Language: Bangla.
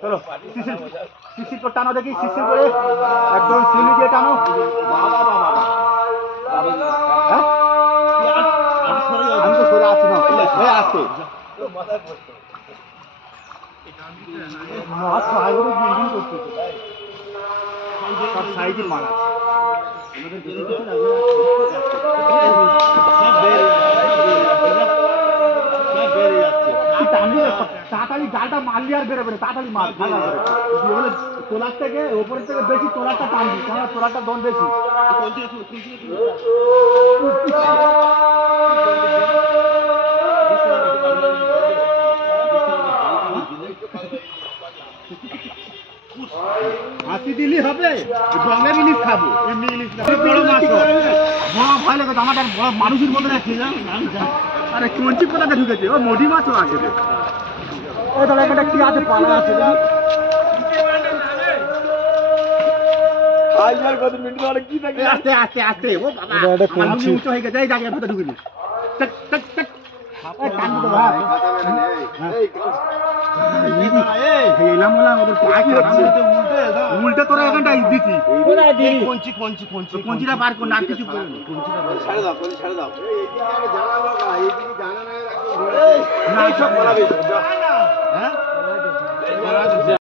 চলো শিশির করে টানো দেখি, শিশির করে একদম সিলি দিয়ে টানো। আমি তো সরে আছি না, আসছে সব সাইজের মাল আছে। তাড়াতাড়ি জালটা মারলি আর বেরোবে না, তাড়াতাড়ি মার তোলার থেকে ওপরের থেকে বেশি তোলারটা টানবি, কেন তোলারটা দন বেশি। হাসি দিলি হবে, জঙ্গের ইলিশ খাবো, এমনি ইলিশ না, বড় মাছ বড় ভয় লাগে তো। আমার বড় মানুষের মধ্যে রাখছি না। আরে কোনটি কোথাতে ঢুকেছে, ও মডি মাছও আছে। ও দাদা একটা কি আছে, পালা আছে আস্তে আস্তে আস্তে। ও বাবা উঁচু হয়ে গেছে, এই জায়গায় ভেতরে ঢুকে দিস। উল্টে তোরা এখানটা দিচ্ছি, কঞ্চিটা বার কর, আর কিছু না।